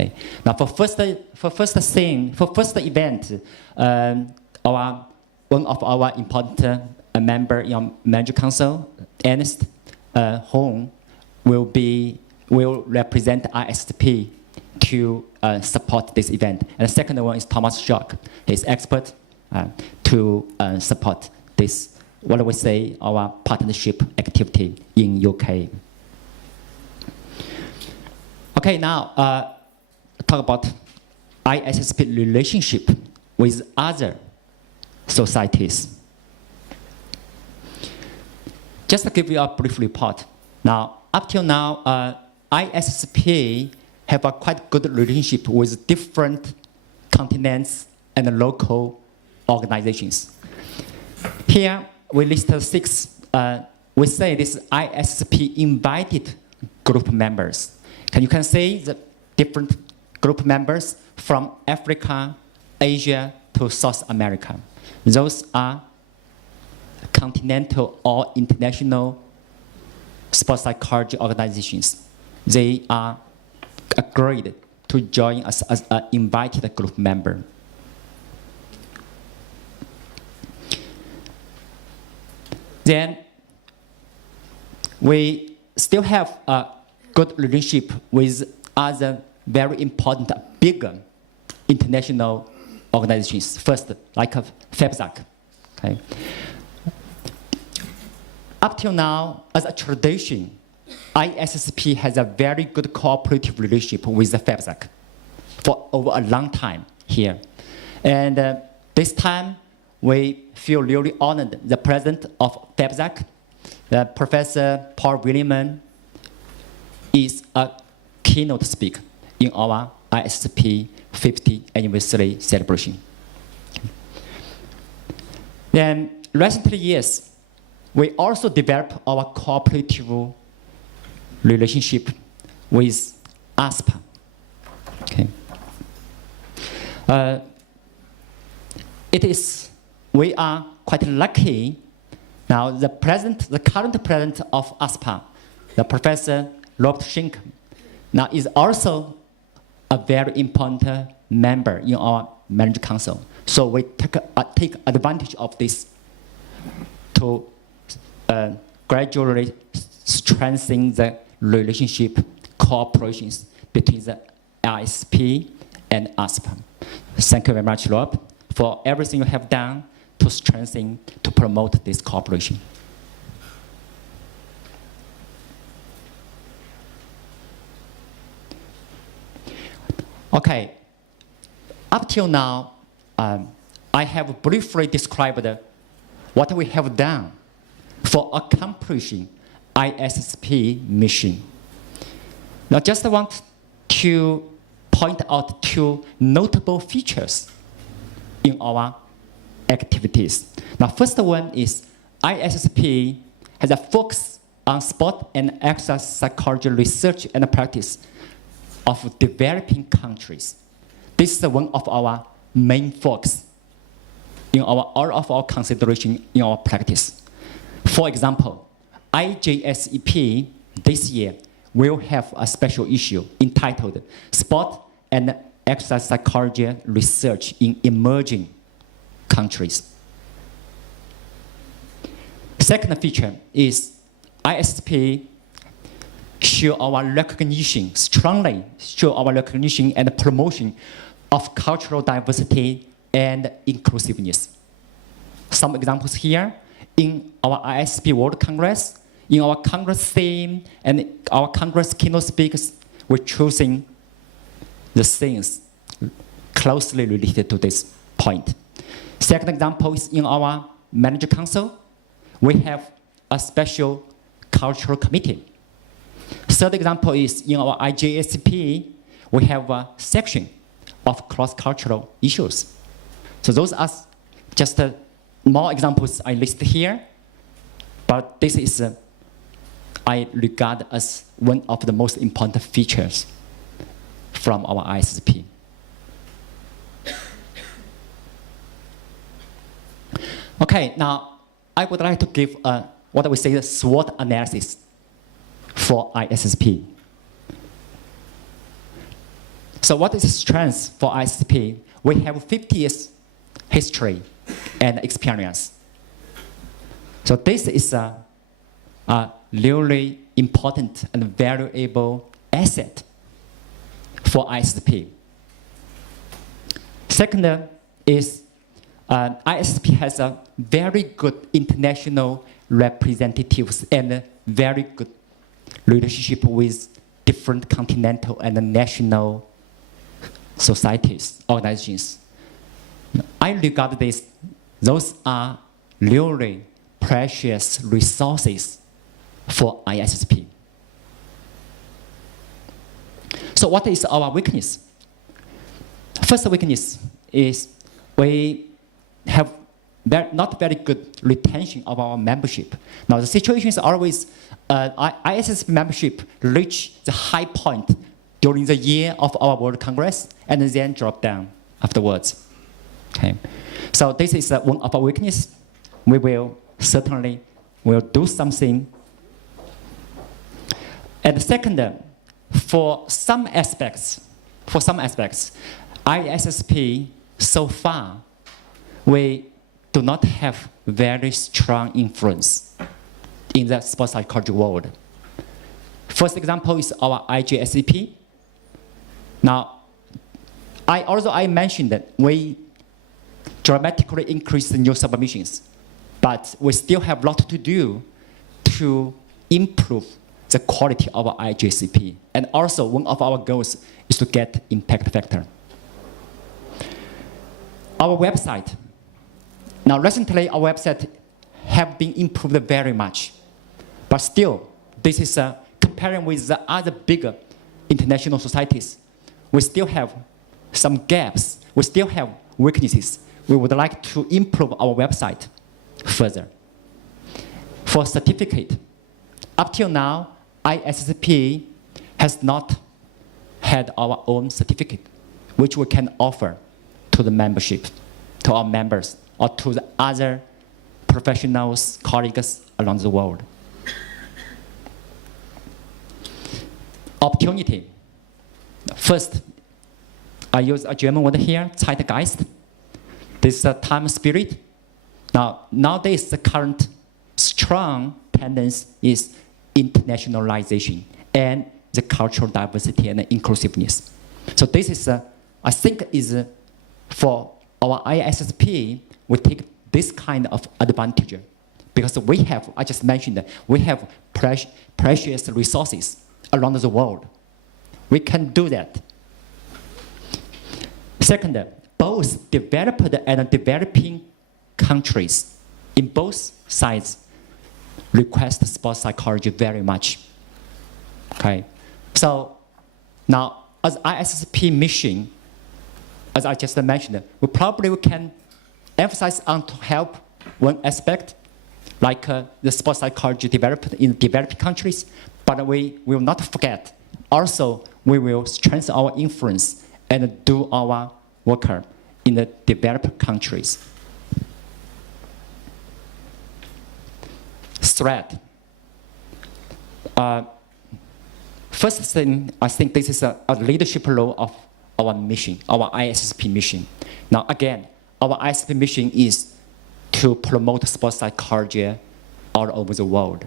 Okay. Now for first event, one of our important member in our Manager Council, Ernest Hong, will represent ISP to support this event. And the second one is Thomas Schock. He's expert to support this, what we say, our partnership activity in UK. Okay, now talk about ISSP relationship with other societies. Just to give you a brief report. Now, up till now, ISSP have a quite good relationship with different continents and local organizations. Here, we listed 6. We say this ISSP invited group members. You can see the different group members from Africa, Asia to South America. Those are continental or international sports psychology organizations. They are agreed to join us as an invited group member. Then we still have a good relationship with other very important, bigger international organizations. First, like FEBSAC. Okay. Up till now, as a tradition, ISSP has a very good cooperative relationship with the FEBSAC for over a long time here. And this time, we feel really honored. The president of FEBSAC, Professor Paul Williman, is a keynote speaker in our ISSP 50th anniversary celebration. Then, recent years, we also developed our cooperative relationship with ASPA. Okay. We are quite lucky. Now, the current president of ASPA, the Professor Robert Schenk, now is also a very important member in our Manager Council. So we take advantage of this to gradually strengthen the relationship, cooperations between the ISP and ASPA. Thank you very much, Rob, for everything you have done to strengthen, to promote this cooperation. Okay, up till now, I have briefly described what we have done for accomplishing ISSP mission. Now, just want to point out 2 notable features in our activities. Now, first one is ISSP has a focus on sport and exercise psychology research and practice of developing countries. This is one of our main focus in all of our consideration in our practice. For example, IJSEP this year will have a special issue entitled Sport and Exercise Psychology Research in Emerging Countries. Second feature is ISP strongly show our recognition and promotion of cultural diversity and inclusiveness. Some examples here, in our ISP World Congress, in our Congress theme and our Congress keynote speakers, we're choosing the things closely related to this point. Second example is in our Manager Council, we have a special cultural committee. Third example is in our IJSP, we have a section of cross-cultural issues. So those are just more examples I list here, but this is, I regard as one of the most important features from our ISP. Okay, now I would like to give what we say a SWOT analysis for ISSP. So what is the strength for ISP? We have 50 years history and experience. So this is a really important and valuable asset for ISP. Second is ISP has a very good international representatives and very good relationship with different continental and national societies, organizations. I regard those are really precious resources for ISP. So what is our weakness? First weakness is we have not very good retention of our membership. Now the situation is always ISP membership reach the high point during the year of our World Congress and then drop down afterwards. Okay, so this is one of our weakness. We will certainly do something. And second, for some aspects, ISP so far we do not have very strong influence in the sports psychology world. First example is our IGSCP. Now, I mentioned that we dramatically increased the new submissions, but we still have a lot to do to improve the quality of our IGSCP. And also, one of our goals is to get impact factor. Our website. Now, recently, our website have been improved very much. But still, this is comparing with the other bigger international societies. We still have some gaps. We still have weaknesses. We would like to improve our website further. For certificate, up till now, ISSP has not had our own certificate, which we can offer to the membership, to our members, or to the other professionals, colleagues around the world. Opportunity. First, I use a German word here, Zeitgeist. This is a time spirit. Now, nowadays, the current strong tendency is internationalization and the cultural diversity and inclusiveness. So this is, I think, is for our ISSP, we take this kind of advantage because we have, I just mentioned, that we have precious resources around the world. We can do that. Second, both developed and developing countries in both sides request sports psychology very much. Okay, so now as ISSP mission, as I just mentioned, we probably can emphasize on to help one aspect, like the sports psychology developed in developed countries, but we will not forget. Also, we will strengthen our influence and do our work in the developed countries. Threat. First thing, I think this is a leadership role of our mission, our ISSP mission. Now again, our ISSP mission is to promote sports psychology all over the world.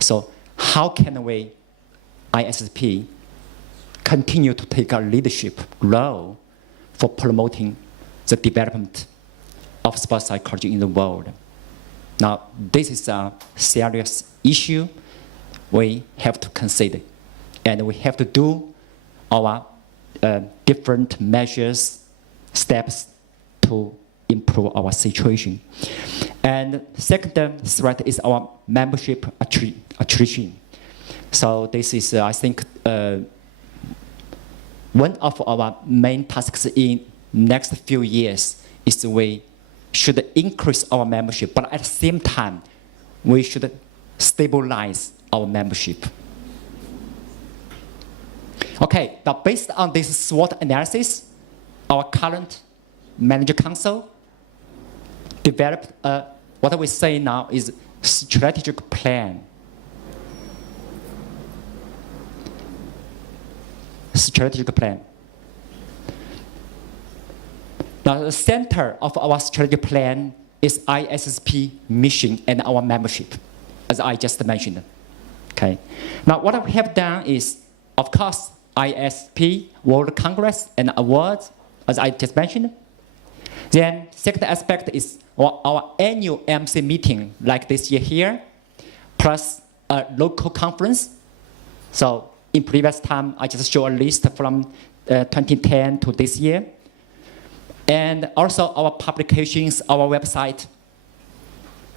So how can we, ISSP, continue to take a leadership role for promoting the development of sports psychology in the world? Now, this is a serious issue we have to consider. And we have to do our different measures, steps to improve our situation. And second threat is our membership attrition. So this is, I think, one of our main tasks in next few years is we should increase our membership, but at the same time, we should stabilize our membership. Okay, now based on this SWOT analysis, our current manager council developed what we say now is strategic plan. Strategic plan. Now, the center of our strategic plan is ISSP mission and our membership, as I just mentioned. Okay. Now, what we have done is, of course, ISP, World Congress, and awards, as I just mentioned. Then, second aspect is our annual MC meeting, like this year here, plus a local conference. So, in previous time, I just show a list from 2010 to this year. And also our publications, our website.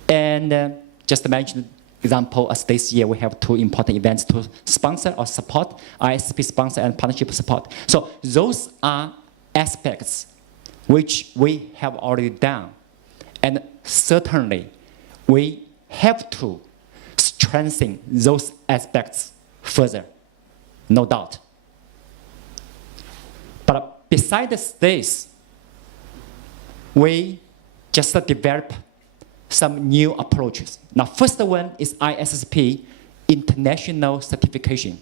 And just to mention example, as this year we have 2 important events to sponsor or support, ISP sponsor and partnership support. So those are aspects which we have already done. And certainly we have to strengthen those aspects further, no doubt. But besides this, we just develop some new approaches. Now, first one is ISSP, international certification.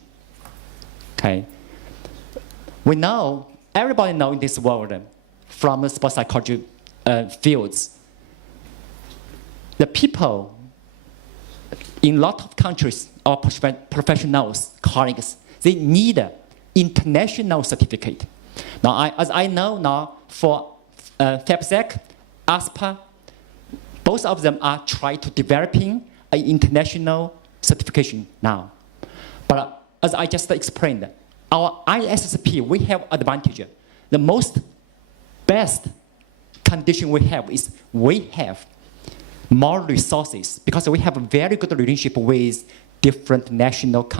Okay. We know, everybody knows in this world, from the sports psychology fields, the people in a lot of countries, our professionals, colleagues, they need international certificate. Now, as I know now, for FAPSEC, ASPA, both of them are trying to developing an international certification now. But as I just explained, our ISSP, we have advantage. The most best condition we have is we have more resources because we have a very good relationship with different national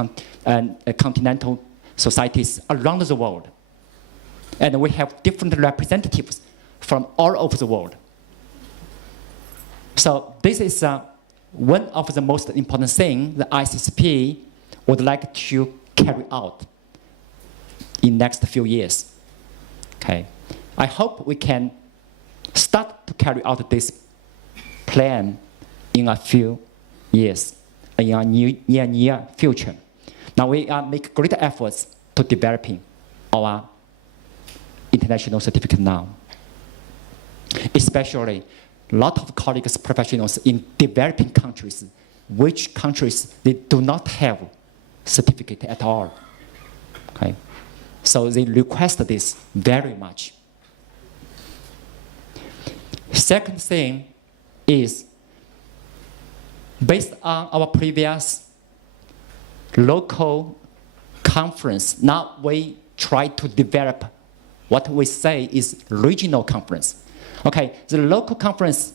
and continental societies around the world. And we have different representatives from all over the world. So this is one of the most important things the ISSP would like to carry out in next few years. Okay. I hope we can start to carry out this plan in a few years, in a near future. Now we make great efforts to developing our international certificate now. Especially a lot of colleagues, professionals in developing countries, which countries they do not have certificate at all. Okay. So they request this very much. Second thing is, based on our previous local conference, now we try to develop what we say is regional conference. Okay, the local conference,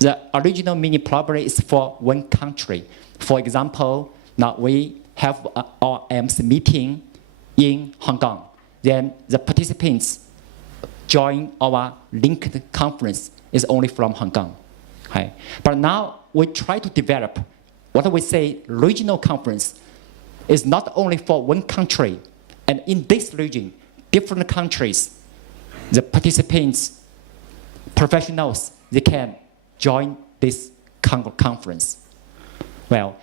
the original meaning probably is for one country. For example, now we have our MC meeting in Hong Kong. Then the participants join our linked conference is only from Hong Kong. Okay. But now we try to develop what we say regional conference is not only for one country. And in this region, different countries, the participants, professionals, they can join this conference. Well,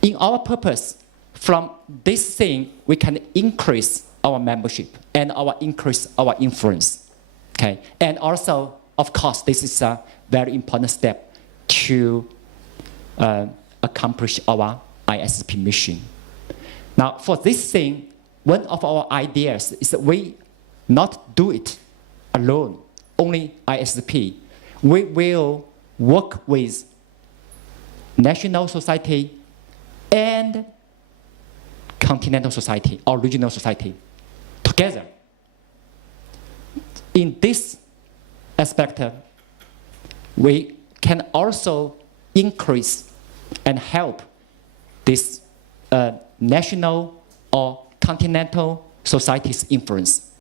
in our purpose, from this thing, we can increase our membership and increase our influence. Okay? And also, of course, this is a very important step to accomplish our ISSP mission. Now, for this thing, one of our ideas is that we not do it alone, only ISSP. We will work with national society and continental society or regional society together. In this aspect, we can also increase and help this national or continental society's influence.